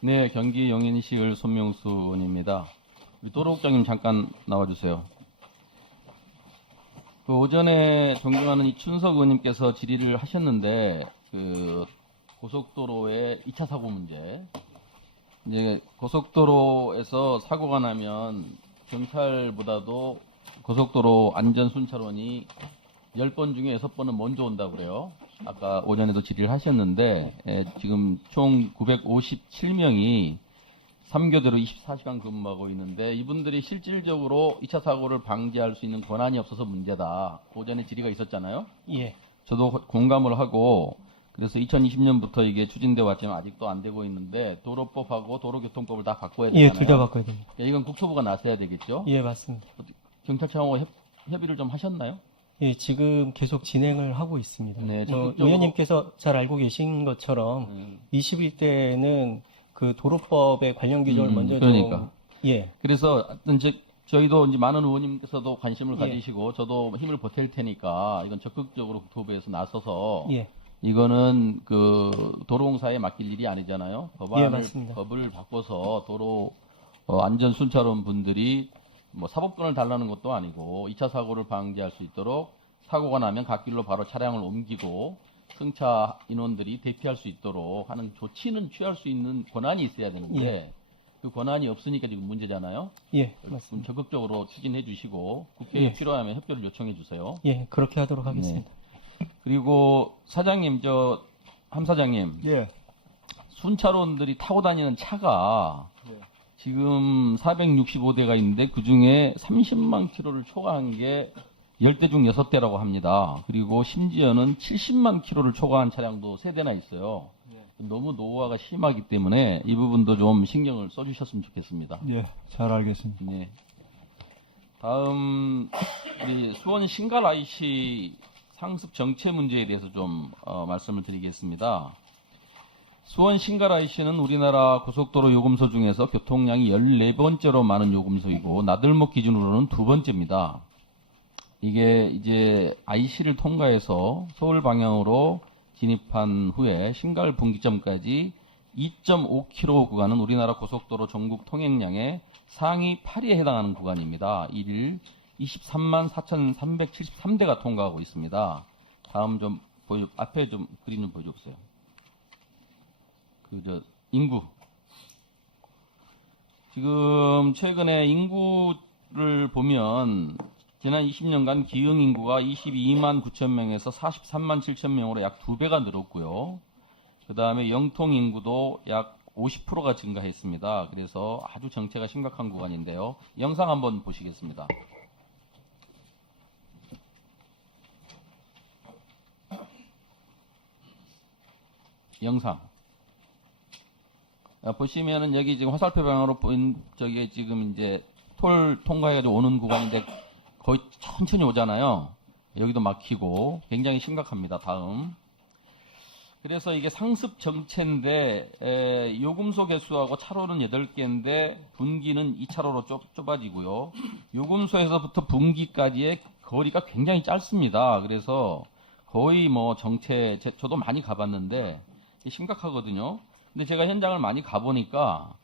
네, 경기 용인시을 손명수 의원입니다. 우리 도로국장님 잠깐 나와주세요. 그 오전에 존경하는 이춘석 의원님께서 질의를 하셨는데 그 고속도로의 2차 사고 문제. 이제 고속도로에서 사고가 나면 경찰보다도 고속도로 안전순찰원이 10번 중에 6번은 먼저 온다고 그래요. 아까 오전에도 질의를 하셨는데 지금 총 957명이 3교대로 24시간 근무하고 있는데 이분들이 실질적으로 2차 사고를 방지할 수 있는 권한이 없어서 문제다. 오전에 질의가 있었잖아요. 예. 저도 공감을 하고 그래서 2020년부터 이게 추진돼 왔지만 아직도 안 되고 있는데 도로법하고 도로교통법을 다 바꿔야 되잖아요. 예, 둘 다 바꿔야 됩니다. 이건 국토부가 나서야 되겠죠. 예, 맞습니다. 경찰청하고 협의를 좀 하셨나요? 예, 지금 계속 진행을 하고 있습니다. 네, 뭐 적극적으로- 의원님께서 잘 알고 계신 것처럼 21대는 그 도로법의 관련 규정을 먼저 그러니까. 좀 예, 그래서 하여튼 저희도 이제 많은 의원님께서도 관심을 예. 가지시고 저도 힘을 보탤 테니까 이건 적극적으로 국토부에서 나서서 예, 이거는 그 도로공사에 맡길 일이 아니잖아요. 예, 맞습니다. 법을 바꿔서 도로 안전순찰원 분들이 뭐 사법권을 달라는 것도 아니고 2차 사고를 방지할 수 있도록 사고가 나면 갓길로 바로 차량을 옮기고 승차 인원들이 대피할 수 있도록 하는 조치는 취할 수 있는 권한이 있어야 되는데 예. 그 권한이 없으니까 지금 문제잖아요. 예, 좀 맞습니다. 적극적으로 추진해 주시고 국회에 예. 필요하면 협조를 요청해 주세요. 예, 그렇게 하도록 하겠습니다. 그리고 사장님, 함 사장님, 예. 순찰원들이 타고 다니는 차가 네. 지금 465대가 있는데 그 중에 30만 킬로를 초과한 게 10대 중 6대라고 합니다. 그리고 심지어는 70만 킬로를 초과한 차량도 3대나 있어요. 너무 노후화가 심하기 때문에 이 부분도 좀 신경을 써주셨으면 좋겠습니다. 예, 잘 알겠습니다. 네. 다음 우리 수원 신갈 IC 상습 정체 문제에 대해서 좀 말씀을 드리겠습니다. 수원 신갈 IC는 우리나라 고속도로 요금소 중에서 교통량이 14번째로 많은 요금소이고 나들목 기준으로는 2번째입니다. 이게 이제 IC를 통과해서 서울 방향으로 진입한 후에 신갈 분기점까지 2.5km 구간은 우리나라 고속도로 전국 통행량의 상위 8위에 해당하는 구간입니다. 1일 23만 4,373대가 통과하고 있습니다. 다음 좀 앞에 좀 그림 좀 보여주세요. 인구. 지금 최근에 인구를 보면 지난 20년간 기흥 인구가 22만 9천 명에서 43만 7천 명으로 약 2배가 늘었고요. 그 다음에 영통 인구도 약 50%가 증가했습니다. 그래서 아주 정체가 심각한 구간인데요. 영상 한번 보시겠습니다. 영상. 보시면은 여기 지금 화살표 방향으로 보인 저기 지금 이제 톨 통과해가지고 오는 구간인데 거의 천천히 오잖아요. 여기도 막히고 굉장히 심각합니다. 다음. 그래서 이게 상습 정체인데 요금소 개수하고 차로는 8개인데 분기는 2차로로 좁아지고요. 요금소에서부터 분기까지의 거리가 굉장히 짧습니다. 그래서 거의 뭐 정체 저도 많이 가봤는데 심각하거든요. 근데 제가 현장을 많이 가보니까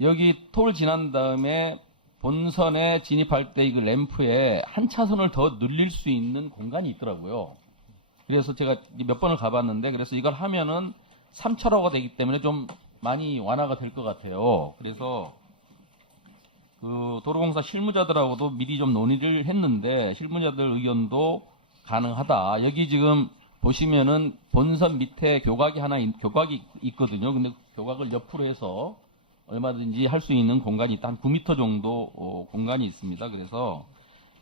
여기 톨 지난 다음에 본선에 진입할 때 이 램프에 한 차선을 더 늘릴 수 있는 공간이 있더라고요. 그래서 제가 몇 번을 가봤는데 그래서 이걸 하면은 3차로가 되기 때문에 좀 많이 완화가 될 것 같아요. 그래서 그 도로공사 실무자들하고도 미리 좀 논의를 했는데 실무자들 의견도 가능하다. 여기 지금 보시면은 본선 밑에 교각이 있거든요. 근데 교각을 옆으로 해서 얼마든지 할 수 있는 공간이 있다. 한 9m 정도 공간이 있습니다. 그래서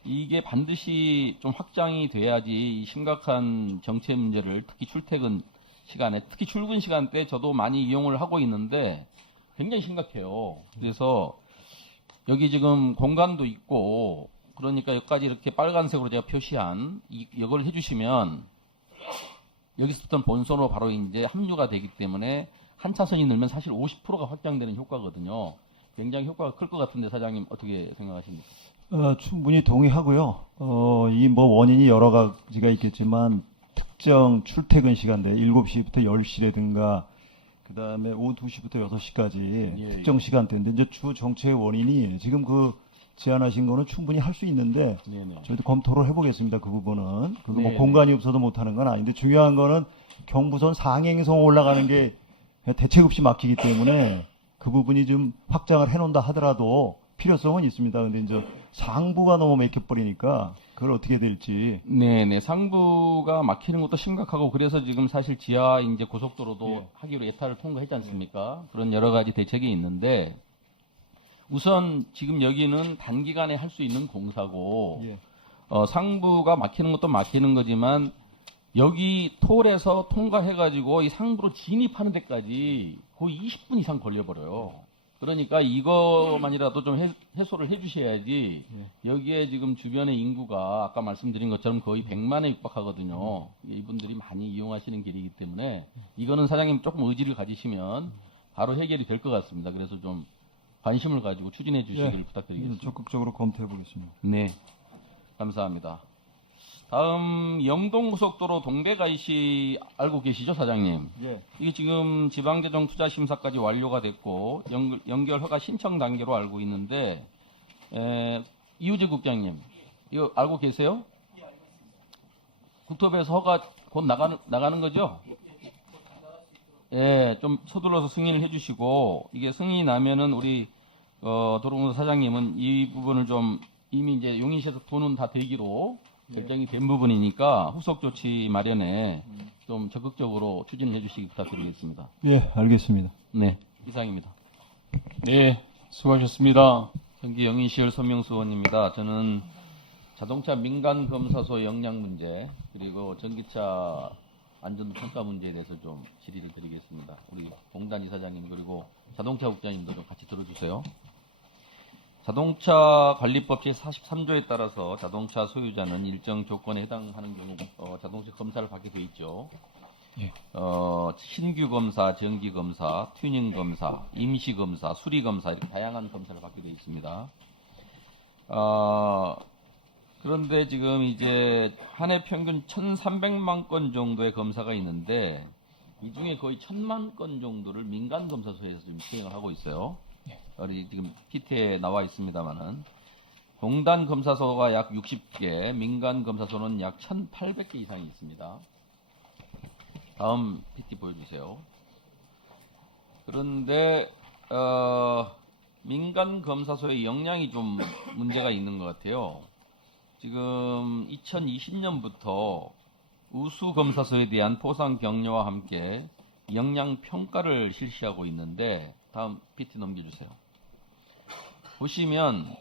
이게 반드시 좀 확장이 돼야지 이 심각한 정체 문제를 특히 출퇴근 시간에, 특히 출근 시간 때 저도 많이 이용을 하고 있는데 굉장히 심각해요. 그래서 여기 지금 공간도 있고 그러니까 여기까지 이렇게 빨간색으로 제가 표시한 이걸 해주시면 여기서부터 본선으로 바로 이제 합류가 되기 때문에 한 차선이 늘면 사실 50%가 확장되는 효과거든요. 굉장히 효과가 클 것 같은데 사장님 어떻게 생각하십니까? 충분히 동의하고요. 이 뭐 원인이 여러 가지가 있겠지만 특정 출퇴근 시간대 7시부터 10시라든가 그다음에 오후 2시부터 6시까지 예, 특정 시간대인데 이제 주 정체의 원인이 지금 그 제안하신 거는 충분히 할 수 있는데 네네. 저희도 검토를 해보겠습니다. 그 부분은 그거 뭐 네네. 공간이 없어서 못하는 건 아닌데 중요한 거는 경부선 상행성 올라가는 게 대책 없이 막히기 때문에 그 부분이 좀 확장을 해놓는다 하더라도 필요성은 있습니다. 근데 이제 상부가 너무 막혀버리니까 그걸 어떻게 될지. 네네. 상부가 막히는 것도 심각하고 그래서 지금 사실 지하 이제 고속도로도 예. 하기로 예타를 통과했지 않습니까? 그런 여러 가지 대책이 있는데 우선 지금 여기는 단기간에 할 수 있는 공사고 예. 상부가 막히는 것도 막히는 거지만 여기 톨에서 통과해가지고 이 상부로 진입하는 데까지 거의 20분 이상 걸려버려요. 그러니까 이거만이라도 좀 해소를 해주셔야지 여기에 지금 주변의 인구가 아까 말씀드린 것처럼 거의 100만에 육박하거든요. 이분들이 많이 이용하시는 길이기 때문에 이거는 사장님 조금 의지를 가지시면 바로 해결이 될 것 같습니다. 그래서 좀 관심을 가지고 추진해 주시기를 부탁드리겠습니다. 적극적으로 검토해 보겠습니다. 네, 감사합니다. 다음 영동고속도로 동백IC 알고 계시죠, 사장님? 예. 이게 지금 지방재정투자심사까지 완료가 됐고 연결 허가 신청 단계로 알고 있는데 이우재 국장님 이거 알고 계세요? 국토부에서 허가 곧 나가는 거죠? 예, 좀 서둘러서 승인을 해주시고 이게 승인이 나면은 우리 도로공사 사장님은 이 부분을 좀 이미 이제 용인시에서 돈은 다 대기로 결정이 된 부분이니까 후속 조치 마련에 좀 적극적으로 추진을 해주시기 부탁드리겠습니다. 예, 알겠습니다. 네, 이상입니다. 네, 수고하셨습니다. 경기 영인시열 손명수 의원입니다. 저는 자동차 민간 검사소 역량 문제 그리고 전기차 안전도 평가 문제에 대해서 좀 질의를 드리겠습니다. 우리 공단 이사장님 그리고 자동차 국장님도 좀 같이 들어주세요. 자동차 관리법 제43조에 따라서 자동차 소유자는 일정 조건에 해당하는 경우 자동차 검사를 받게 돼 있죠. 예. 신규 검사, 정기 검사, 튜닝 검사, 임시 검사, 수리 검사 이렇게 다양한 검사를 받게 돼 있습니다. 그런데 지금 이제 한 해 평균 1,300만 건 정도의 검사가 있는데 이 중에 거의 1,000만 건 정도를 민간 검사소에서 지금 시행을 하고 있어요. 우리 지금 PT에 나와 있습니다만은 공단 검사소가 약 60개, 민간 검사소는 약 1,800개 이상이 있습니다. 다음 PT 보여주세요. 그런데 민간 검사소의 역량이 좀 문제가 있는 것 같아요. 지금 2020년부터 우수 검사소에 대한 포상 격려와 함께 역량 평가를 실시하고 있는데 다음 PT 넘겨주세요. 보시면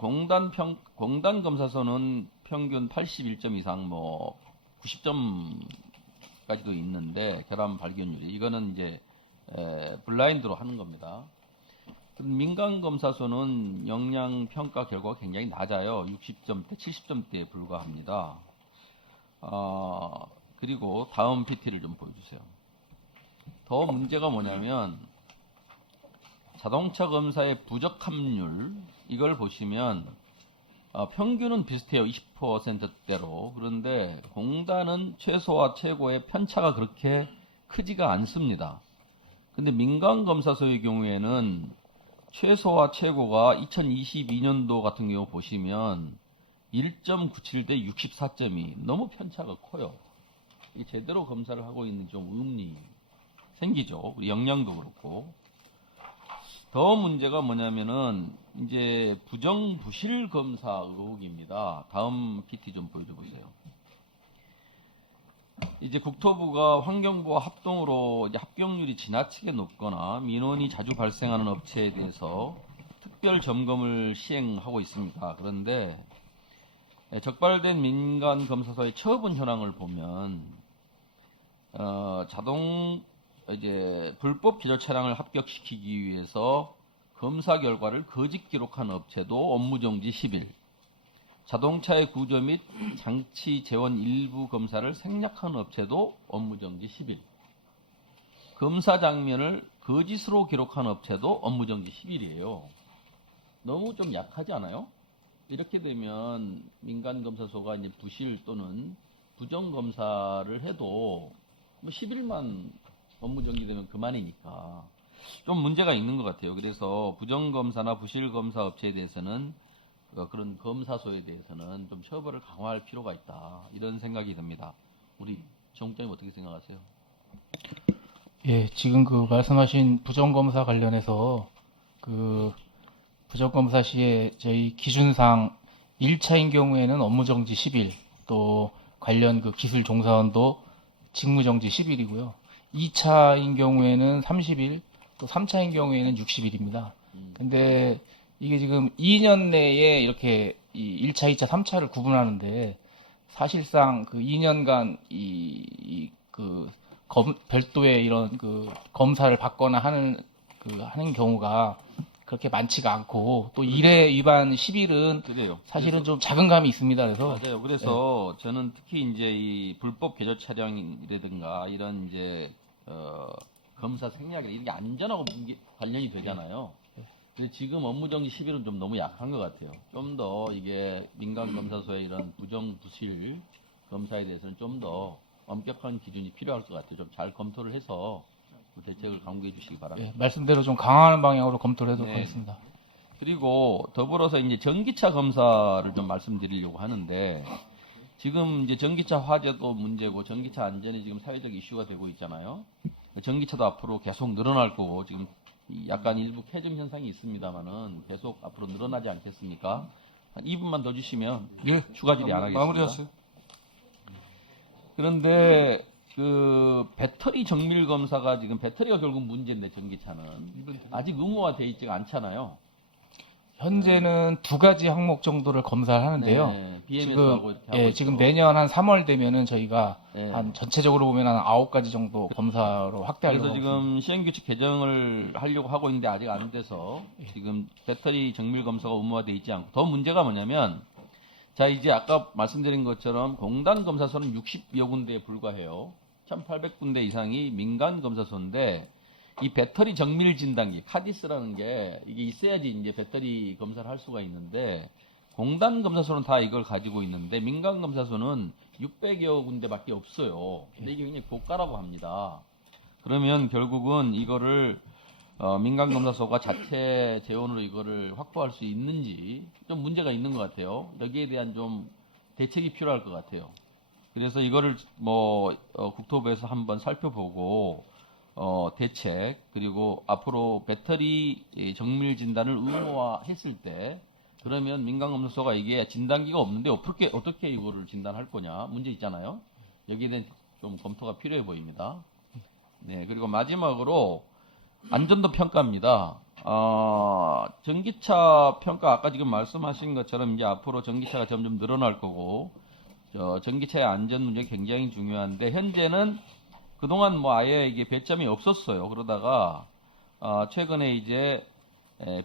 공단 검사소는 평균 81점 이상 뭐 90점까지도 있는데 결함 발견율이 이거는 이제 블라인드로 하는 겁니다. 민간 검사소는 역량 평가 결과가 굉장히 낮아요. 60점대, 70점대에 불과합니다. 그리고 다음 PT를 좀 보여주세요. 더 문제가 뭐냐면 자동차 검사의 부적합률 이걸 보시면 평균은 비슷해요. 20%대로. 그런데 공단은 최소와 최고의 편차가 그렇게 크지가 않습니다. 근데 민간 검사소의 경우에는 최소와 최고가 2022년도 같은 경우 보시면 1.97 대 64점이 너무 편차가 커요. 이게 제대로 검사를 하고 있는 좀 의문이 생기죠. 우리 역량도 그렇고. 더 문제가 뭐냐면은 이제 부정부실 검사 의혹입니다. 다음 PT 좀 보여줘 보세요. 이제 국토부가 환경부와 합동으로 이제 합격률이 지나치게 높거나 민원이 자주 발생하는 업체에 대해서 특별 점검을 시행하고 있습니다. 그런데 적발된 민간 검사소의 처분 현황을 보면 이제 불법 기존 차량을 합격시키기 위해서 검사 결과를 거짓 기록한 업체도 업무정지 10일, 자동차의 구조 및 장치 재원 일부 검사를 생략한 업체도 업무정지 10일, 검사 장면을 거짓으로 기록한 업체도 업무정지 10일이에요. 너무 좀 약하지 않아요? 이렇게 되면 민간검사소가 이제 부실 또는 부정검사를 해도 뭐 10일만 업무 정지되면 그만이니까 좀 문제가 있는 것 같아요. 그래서 부정검사나 부실검사 업체에 대해서는 그런 검사소에 대해서는 좀 처벌을 강화할 필요가 있다. 이런 생각이 듭니다. 우리 정국장님 어떻게 생각하세요? 예, 지금 그 말씀하신 부정검사 관련해서 그 부정검사 시에 저희 기준상 1차인 경우에는 업무정지 10일, 또 관련 그 기술 종사원도 직무정지 10일이고요. 2차인 경우에는 30일, 또 3차인 경우에는 60일입니다. 근데 이게 지금 2년 내에 이렇게 이 1차, 2차, 3차를 구분하는데 사실상 그 2년간 별도의 이런 그 검사를 받거나 하는 경우가 그렇게 많지가 않고 또 일회 위반 10일은 그래요. 사실은 좀 자긍감이 있습니다. 그래서 맞아요. 그래서 저는 특히 이제 이 불법 개조 촬영이라든가 이런 이제 검사 생략이나 이런 게 안전하고 관련이 되잖아요. 근데 지금 업무정지 10일은 좀 너무 약한 것 같아요. 좀 더 이게 민간검사소의 이런 부실 검사에 대해서는 좀 더 엄격한 기준이 필요할 것 같아요. 좀 잘 검토를 해서 대책을 강구해 주시기 바랍니다. 예, 말씀대로 좀 강화하는 방향으로 검토를 해도록 네. 하겠습니다. 그리고 더불어서 이제 전기차 검사를 좀 말씀드리려고 하는데 지금 이제 전기차 화재도 문제고 전기차 안전이 지금 사회적 이슈가 되고 있잖아요. 전기차도 앞으로 계속 늘어날 거고 지금 약간 일부 캐즘 현상이 있습니다만은 계속 앞으로 늘어나지 않겠습니까? 한 2분만 더 주시면 예, 추가 질의 안 하겠습니다. 마무리하세요. 그런데 그 배터리 정밀 검사가 지금 배터리가 결국 문제인데 전기차는 아직 의무화돼 있지가 않잖아요. 현재는 두 가지 항목 정도를 검사를 하는데요. 네, BMS하고 이렇게 하고 있죠. 지금 내년 한 3월 되면은 저희가 네. 한 전체적으로 보면 한 9가지 정도 검사로 확대하려고 그래서 지금 시행규칙 개정을 하려고 하고 있는데 아직 안 돼서 지금 배터리 정밀 검사가 의무화돼 있지 않고 더 문제가 뭐냐면 자 이제 아까 말씀드린 것처럼 공단 검사소는 60여 군데에 불과해요. 1,800군데 이상이 민간 검사소인데 이 배터리 정밀 진단기 카디스라는 게 이게 있어야지 이제 배터리 검사를 할 수가 있는데 공단 검사소는 다 이걸 가지고 있는데 민간 검사소는 600여 군데밖에 없어요. 근데 이게 굉장히 고가라고 합니다. 그러면 결국은 이거를 민간 검사소가 자체 재원으로 이거를 확보할 수 있는지 좀 문제가 있는 것 같아요. 여기에 대한 좀 대책이 필요할 것 같아요. 그래서 이거를 국토부에서 한번 살펴보고 대책 그리고 앞으로 배터리 정밀 진단을 의무화했을 때 그러면 민간검사소가 이게 진단기가 없는데 어떻게 이거를 진단할 거냐 문제 있잖아요. 여기에 대한 좀 검토가 필요해 보입니다. 네 그리고 마지막으로 안전도 평가입니다. 전기차 평가 아까 지금 말씀하신 것처럼 이제 앞으로 전기차가 점점 늘어날 거고 전기차의 안전 문제 굉장히 중요한데 현재는 그동안 뭐 아예 이게 배점이 없었어요. 그러다가 최근에 이제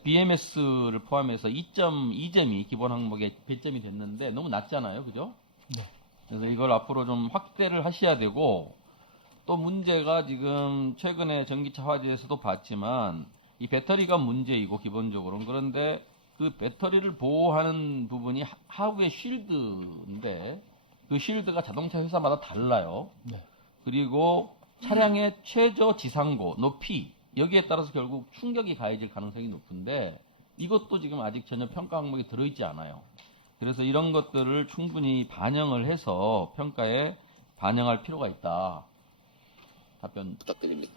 BMS를 포함해서 2.2점이 기본 항목에 배점이 됐는데 너무 낮잖아요. 그죠? 네. 그래서 이걸 앞으로 좀 확대를 하셔야 되고 또 문제가 지금 최근에 전기차 화재에서도 봤지만 이 배터리가 문제이고 기본적으로는 그런데 그 배터리를 보호하는 부분이 하부의 쉴드인데 그 쉴드가 자동차 회사마다 달라요. 네. 그리고 차량의 최저 지상고, 높이 여기에 따라서 결국 충격이 가해질 가능성이 높은데 이것도 지금 아직 전혀 평가 항목에 들어있지 않아요. 그래서 이런 것들을 충분히 반영을 해서 평가에 반영할 필요가 있다. 답변 부탁드립니다.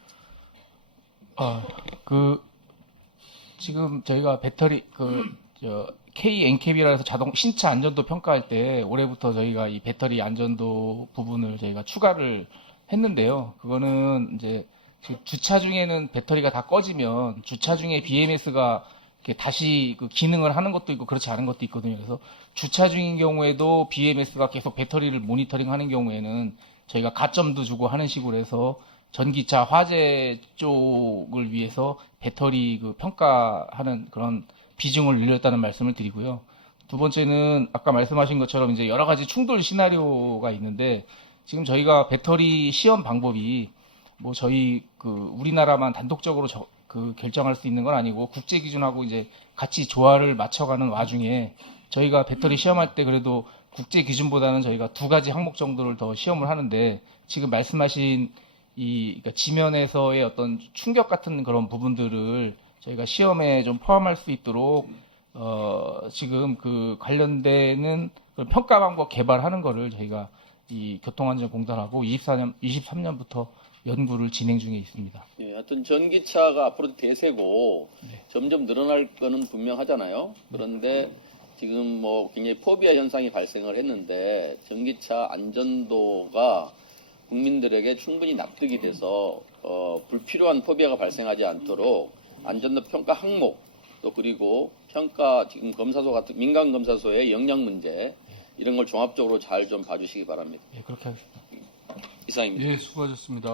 지금 저희가 배터리 KNCAP이라 해서 자동 신차 안전도 평가할 때 올해부터 저희가 이 배터리 안전도 부분을 저희가 추가를 했는데요. 그거는 이제 주차 중에는 배터리가 다 꺼지면 주차 중에 BMS가 다시 그 기능을 하는 것도 있고 그렇지 않은 것도 있거든요. 그래서 주차 중인 경우에도 BMS가 계속 배터리를 모니터링 하는 경우에는 저희가 가점도 주고 하는 식으로 해서 전기차 화재 쪽을 위해서 배터리 그 평가하는 그런 비중을 늘렸다는 말씀을 드리고요. 두 번째는 아까 말씀하신 것처럼 이제 여러 가지 충돌 시나리오가 있는데 지금 저희가 배터리 시험 방법이 뭐 저희 그 우리나라만 단독적으로 결정할 수 있는 건 아니고 국제 기준하고 이제 같이 조화를 맞춰가는 와중에 저희가 배터리 시험할 때 그래도 국제 기준보다는 저희가 두 가지 항목 정도를 더 시험을 하는데 지금 말씀하신 그러니까 지면에서의 어떤 충격 같은 그런 부분들을 저희가 시험에 좀 포함할 수 있도록 지금 그 관련되는 그런 평가 방법 개발하는 거를 저희가 이 교통안전공단하고 23년부터 연구를 진행 중에 있습니다. 예, 하여튼 전기차가 앞으로 대세고 점점 늘어날 거는 분명하잖아요. 그런데 지금 뭐 굉장히 포비아 현상이 발생을 했는데 전기차 안전도가 국민들에게 충분히 납득이 돼서 불필요한 포비아가 발생하지 않도록 안전도 평가 항목 또 그리고 평가 지금 검사소 같은 민간 검사소의 역량 문제 이런 걸 종합적으로 잘 좀 봐주시기 바랍니다. 예, 그렇게 하겠습니다. 이상입니다. 예, 수고하셨습니다.